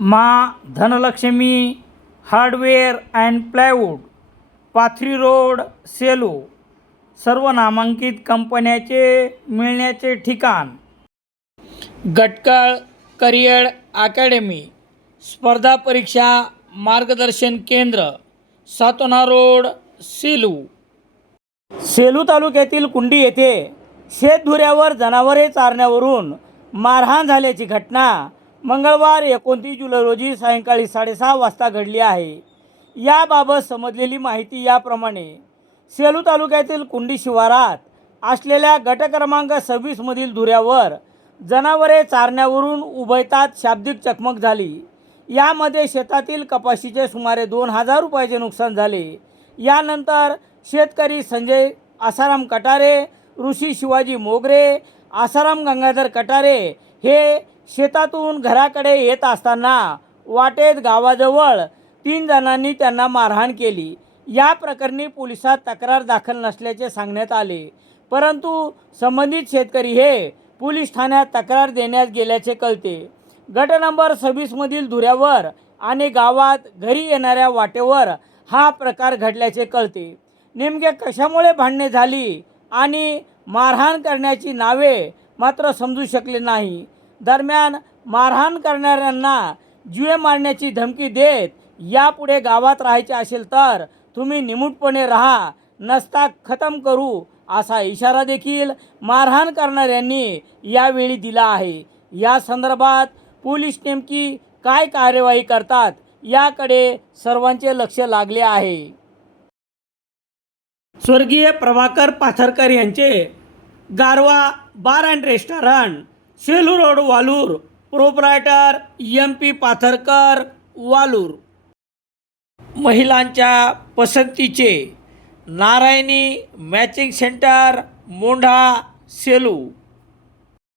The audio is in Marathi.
मा Dhanalakshmi hardware and plywood Pathri road Selu सर्व नामांकित कंपन्याचे मिळण्याचे ठिकाण. गटकळ करिअर अकॅडमी स्पर्धा परीक्षा मार्गदर्शन केंद्र सातोना रोड सेलू. सेलू तालुक्यातील कुंडी येथे शेतधुऱ्यावर जनावरे चारण्यावरून मारहाण झाल्याची घटना मंगळवार एकोणतीस जुलै रोजी सायंकाळी साडेसहा वाजता घडली आहे. याबाबत समजलेली माहिती याप्रमाणे सेलू तालुक्यातील कुंडी शिवारात असलेल्या गट क्रमांक सव्वीसमधील धुऱ्यावर जनावरे चारण्यावरून उभयतात शाब्दिक चकमक झाली. यामध्ये शेतातील कपाशीचे सुमारे दोन हजार रुपयाचे नुकसान झाले. यानंतर शेतकरी संजय आसाराम कटारे ऋषी शिवाजी मोगरे आसाराम गंगाधर कटारे हे शेतातून घराकडे येत असताना वाटेत गावाजवळ तीन जणांनी त्यांना मारहाण केली. या प्रकरणी पोलिसात तक्रार दाखल नसल्याचे सांगण्यात आले. परंतु संबंधित शेतकरी हे पोलीस ठाण्यात तक्रार देण्यात गेल्याचे कळते. गट नंबर सव्वीसमधील धुऱ्यावर आणि गावात घरी येणाऱ्या वाटेवर हा प्रकार घडल्याचे कळते. नेमके कशामुळे भांडणे झाली आणि मारहाण करण्याची नावे मात्र समजू शकले नाही. दरम्यान मारहाण करणाऱ्यांना जुवे मारण्याची धमकी देत यापुढे गावात राहायचे असेल तर तुम्ही निमूटपणे राहा नसता खतम करू असा इशारा देखील मारहाण करणाऱ्यांनी यावेळी दिला आहे. या संदर्भात पोलीस नेमकी काय कार्यवाही करतात याकडे सर्वांचे लक्ष लागले आहे. स्वर्गीय प्रभाकर पाथरकर यांचे Garva bar and restaurant Selu road Walur. Proprietor M P Patharkar Walur. महिलांच्या पसंतीचे नारायणी मॅचिंग सेंटर मोंढा सेलू.